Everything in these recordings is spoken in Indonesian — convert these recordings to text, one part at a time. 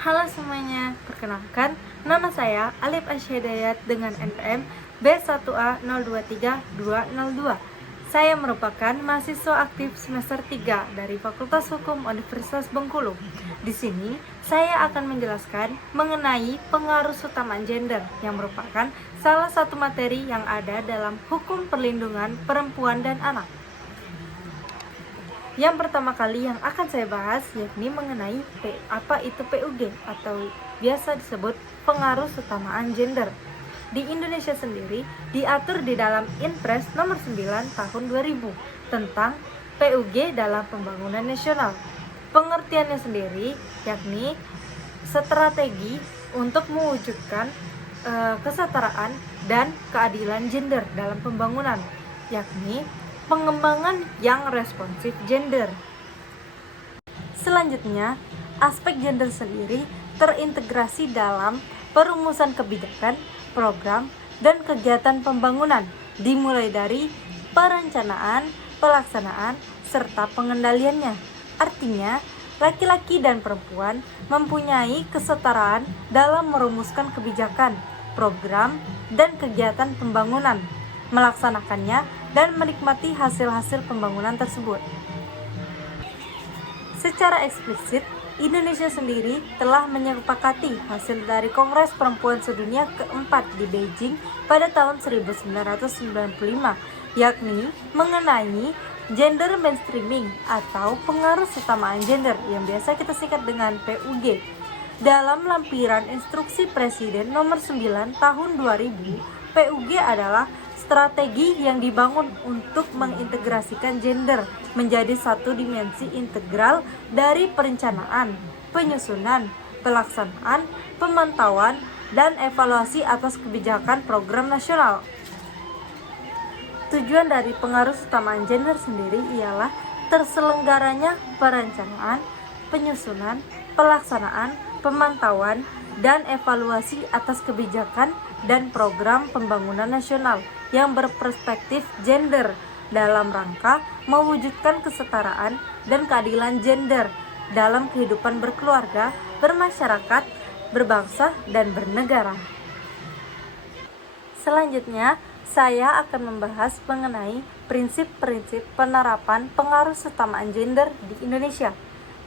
Halo semuanya, perkenalkan nama saya Alif Asyhidayat dengan NPM B1A023202. Saya merupakan mahasiswa aktif semester 3 dari Fakultas Hukum Universitas Bengkulu. Di sini saya akan menjelaskan mengenai pengaruh utamaan gender yang merupakan salah satu materi yang ada dalam Hukum Perlindungan Perempuan dan Anak. Yang pertama kali yang akan saya bahas yakni mengenai apa itu PUG atau biasa disebut pengaruh utamaan gender. Di Indonesia sendiri diatur di dalam Inpres nomor 9 tahun 2000 tentang PUG dalam pembangunan nasional. Pengertiannya sendiri yakni strategi untuk mewujudkan kesetaraan dan keadilan gender dalam pembangunan, yakni pengembangan yang responsif gender. Selanjutnya, aspek gender sendiri terintegrasi dalam perumusan kebijakan, program, dan kegiatan pembangunan, dimulai dari perencanaan, pelaksanaan, serta pengendaliannya. Artinya, laki-laki dan perempuan mempunyai kesetaraan dalam merumuskan kebijakan, program, dan kegiatan pembangunan, melaksanakannya, dan menikmati hasil-hasil pembangunan tersebut. Secara eksplisit, Indonesia sendiri telah menyepakati hasil dari Kongres Perempuan Sedunia keempat di Beijing pada tahun 1995, yakni mengenai gender mainstreaming atau pengaruh utamaan gender yang biasa kita singkat dengan PUG. Dalam lampiran instruksi Presiden nomor 9 tahun 2000, PUG adalah strategi yang dibangun untuk mengintegrasikan gender menjadi satu dimensi integral dari perencanaan, penyusunan, pelaksanaan, pemantauan, dan evaluasi atas kebijakan program nasional. Tujuan dari pengaruh utamaan gender sendiri ialah terselenggaranya perencanaan, penyusunan, pelaksanaan, pemantauan, dan evaluasi atas kebijakan dan program pembangunan nasional yang berperspektif gender dalam rangka mewujudkan kesetaraan dan keadilan gender dalam kehidupan berkeluarga, bermasyarakat, berbangsa, dan bernegara. Selanjutnya, saya akan membahas mengenai prinsip-prinsip penerapan pengaruh utamaan gender di Indonesia.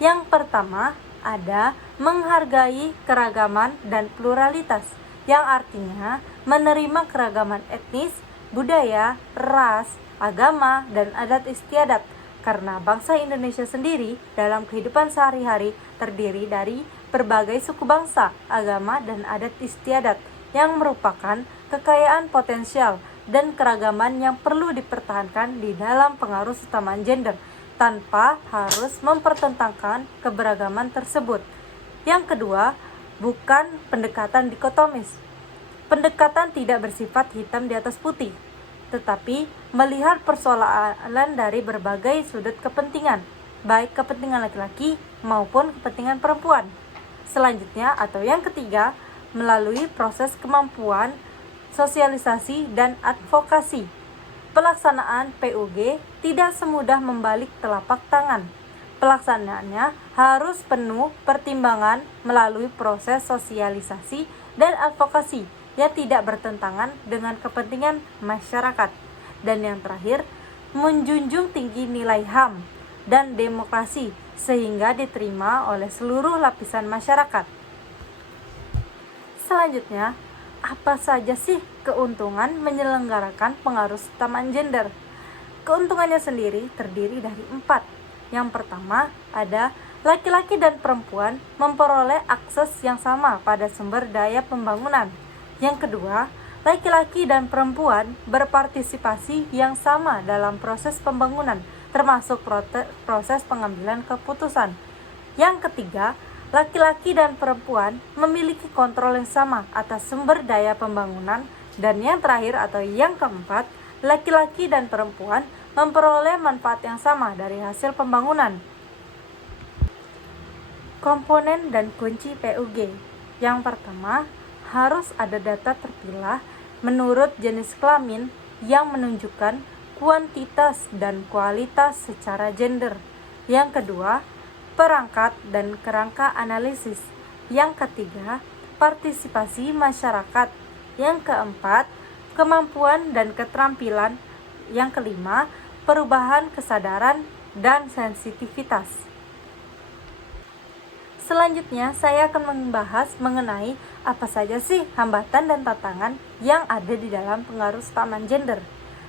Yang pertama, ada menghargai keragaman dan pluralitas, yang artinya menerima keragaman etnis, budaya, ras, agama, dan adat istiadat, karena bangsa Indonesia sendiri dalam kehidupan sehari-hari terdiri dari berbagai suku bangsa, agama, dan adat istiadat yang merupakan kekayaan potensial dan keragaman yang perlu dipertahankan di dalam pengaruh utamaan gender tanpa harus mempertentangkan keberagaman tersebut. Yang kedua, bukan pendekatan dikotomis. Pendekatan tidak bersifat hitam di atas putih, tetapi melihat persoalan dari berbagai sudut kepentingan, baik kepentingan laki-laki maupun kepentingan perempuan. Selanjutnya atau yang ketiga, melalui proses kemampuan, sosialisasi, dan advokasi. Pelaksanaan PUG tidak semudah membalik telapak tangan. Pelaksanaannya harus penuh pertimbangan melalui proses sosialisasi dan advokasi yang tidak bertentangan dengan kepentingan masyarakat. Dan yang terakhir, menjunjung tinggi nilai HAM dan demokrasi sehingga diterima oleh seluruh lapisan masyarakat. Selanjutnya, apa saja sih keuntungan menyelenggarakan pengaruh utamaan gender? Keuntungannya sendiri terdiri dari 4. Yang pertama, ada laki-laki dan perempuan memperoleh akses yang sama pada sumber daya pembangunan. Yang kedua, laki-laki dan perempuan berpartisipasi yang sama dalam proses pembangunan, termasuk proses pengambilan keputusan. Yang ketiga, laki-laki dan perempuan memiliki kontrol yang sama atas sumber daya pembangunan. Dan yang terakhir atau yang keempat, laki-laki dan perempuan memperoleh manfaat yang sama dari hasil pembangunan. Komponen dan kunci PUG. Yang pertama, harus ada data terpilah menurut jenis kelamin yang menunjukkan kuantitas dan kualitas secara gender. Yang kedua, perangkat dan kerangka analisis Yang ketiga, partisipasi masyarakat. Yang keempat, kemampuan dan keterampilan. Yang kelima, perubahan kesadaran dan sensitivitas. Selanjutnya, saya akan membahas mengenai apa saja sih hambatan dan tantangan yang ada di dalam pengaruh kesetaraan gender.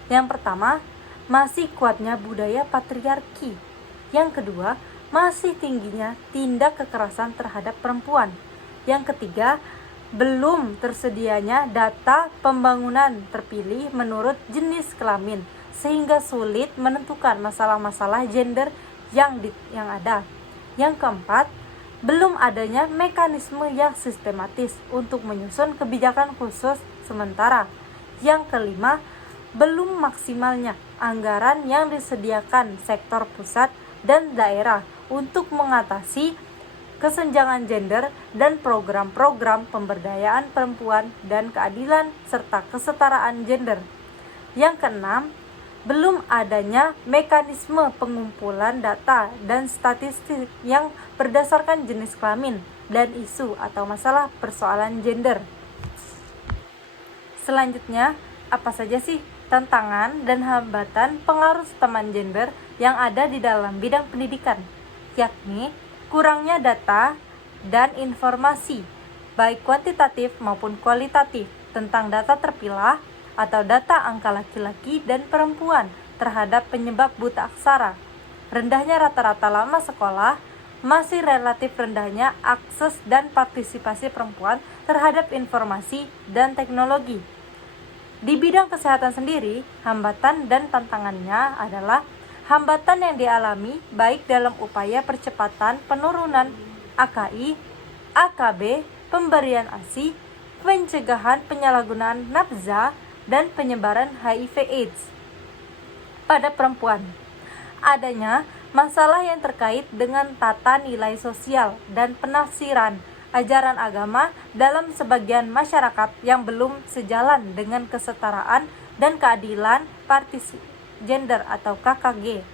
Yang pertama, masih kuatnya budaya patriarki. Yang kedua, masih tingginya tindak kekerasan terhadap perempuan. Yang ketiga, belum tersedianya data pembangunan terpilih menurut jenis kelamin, sehingga sulit menentukan masalah-masalah gender yang ada. Yang keempat, belum adanya mekanisme yang sistematis untuk menyusun kebijakan khusus sementara. Yang kelima, belum maksimalnya anggaran yang disediakan sektor pusat dan daerah untuk mengatasi kesenjangan gender dan program-program pemberdayaan perempuan dan keadilan serta kesetaraan gender. Yang keenam, belum adanya mekanisme pengumpulan data dan statistik yang berdasarkan jenis kelamin dan isu atau masalah persoalan gender. Selanjutnya, apa saja sih tantangan dan hambatan pengaruh kesetaraan gender yang ada di dalam bidang pendidikan? Yakni kurangnya data dan informasi, baik kuantitatif maupun kualitatif, tentang data terpilah atau data angka laki-laki dan perempuan terhadap penyebab buta aksara, rendahnya rata-rata lama sekolah, masih relatif rendahnya akses dan partisipasi perempuan terhadap informasi dan teknologi. Di bidang kesehatan sendiri, hambatan dan tantangannya adalah hambatan yang dialami baik dalam upaya percepatan penurunan AKI, AKB, pemberian ASI, pencegahan penyalahgunaan nafsa, dan penyebaran HIV/AIDS pada perempuan. Adanya masalah yang terkait dengan tata nilai sosial dan penafsiran ajaran agama dalam sebagian masyarakat yang belum sejalan dengan kesetaraan dan keadilan gender atau KKG,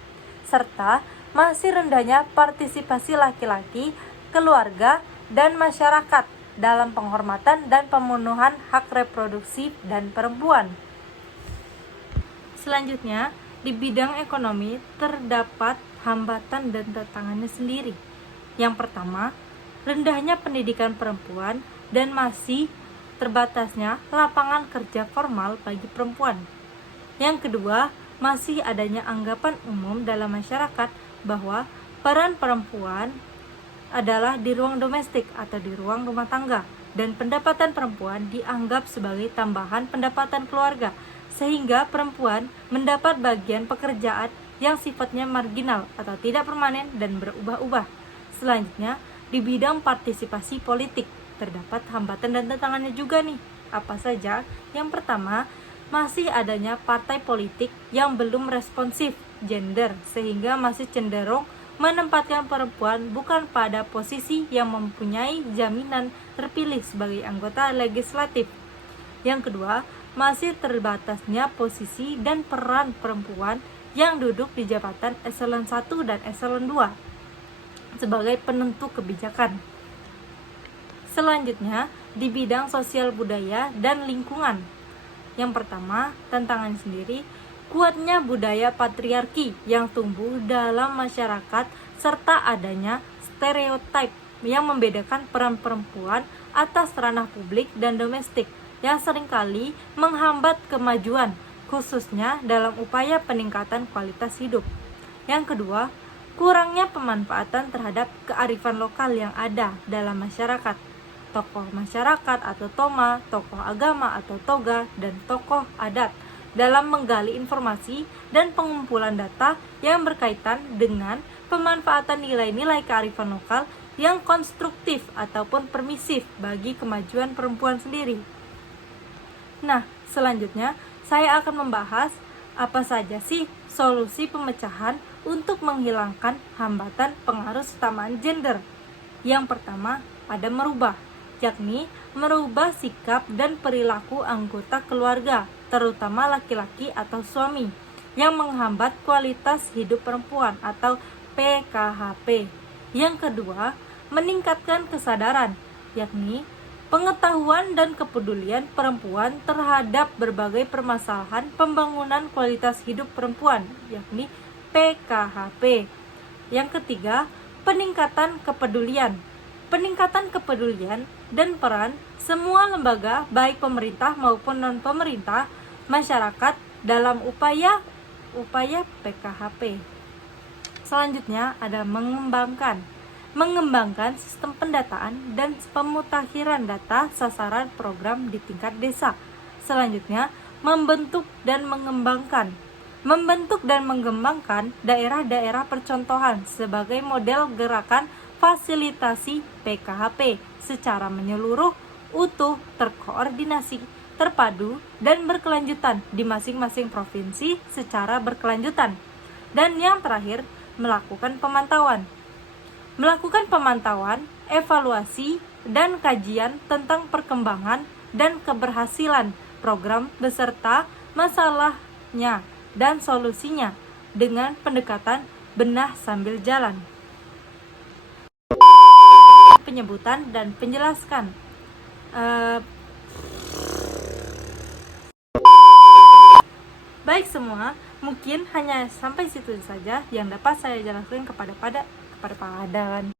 serta masih rendahnya partisipasi laki-laki, keluarga, dan masyarakat dalam penghormatan dan pemenuhan hak reproduksi dan perempuan. Selanjutnya, di bidang ekonomi terdapat hambatan dan tantangannya sendiri. Yang pertama, rendahnya pendidikan perempuan dan masih terbatasnya lapangan kerja formal bagi perempuan. Yang kedua, masih adanya anggapan umum dalam masyarakat bahwa peran perempuan adalah di ruang domestik atau di ruang rumah tangga, dan pendapatan perempuan dianggap sebagai tambahan pendapatan keluarga, sehingga perempuan mendapat bagian pekerjaan yang sifatnya marginal atau tidak permanen dan berubah-ubah. Selanjutnya, di bidang partisipasi politik terdapat hambatan dan tantangannya juga nih. Apa saja? Yang pertama, masih adanya partai politik yang belum responsif gender, sehingga masih cenderung menempatkan perempuan bukan pada posisi yang mempunyai jaminan terpilih sebagai anggota legislatif. Yang kedua, masih terbatasnya posisi dan peran perempuan yang duduk di jabatan eselon 1 dan eselon 2 sebagai penentu kebijakan. Selanjutnya, di bidang sosial budaya dan lingkungan. Yang pertama, tantangan sendiri, kuatnya budaya patriarki yang tumbuh dalam masyarakat serta adanya stereotip yang membedakan peran perempuan atas ranah publik dan domestik yang seringkali menghambat kemajuan, khususnya dalam upaya peningkatan kualitas hidup. Yang kedua, kurangnya pemanfaatan terhadap kearifan lokal yang ada dalam masyarakat. Tokoh masyarakat atau toma, tokoh agama atau toga, dan tokoh adat dalam menggali informasi dan pengumpulan data yang berkaitan dengan pemanfaatan nilai-nilai kearifan lokal yang konstruktif ataupun permisif bagi kemajuan perempuan sendiri. Nah, selanjutnya saya akan membahas apa saja sih solusi pemecahan untuk menghilangkan hambatan pengaruh kesetaraan gender. Yang pertama, ada merubah, yakni merubah sikap dan perilaku anggota keluarga, terutama laki-laki atau suami, yang menghambat kualitas hidup perempuan atau PKHP. Yang kedua, meningkatkan kesadaran yakni pengetahuan dan kepedulian perempuan terhadap berbagai permasalahan pembangunan kualitas hidup perempuan, yakni PKHP. Yang ketiga, peningkatan kepedulian. Peningkatan kepedulian dan peran semua lembaga, baik pemerintah maupun non-pemerintah, masyarakat dalam upaya PKHP. Selanjutnya ada mengembangkan sistem pendataan dan pemutakhiran data sasaran program di tingkat desa. Selanjutnya, membentuk dan mengembangkan daerah-daerah percontohan sebagai model gerakan fasilitasi PKHP secara menyeluruh, utuh, terkoordinasi, terpadu, dan berkelanjutan di masing-masing provinsi secara berkelanjutan. Dan yang terakhir, melakukan pemantauan, evaluasi, dan kajian tentang perkembangan dan keberhasilan program beserta masalahnya dan solusinya dengan pendekatan benah sambil jalan. Penyebutan dan penjelaskan. Baik semua, mungkin hanya sampai situ saja yang dapat saya jelaskan kepada kalian.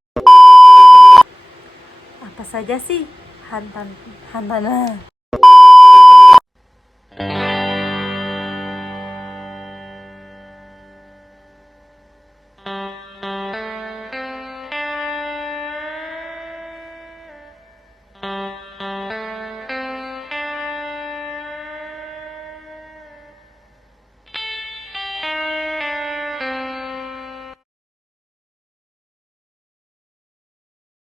Apa saja sih hantanan?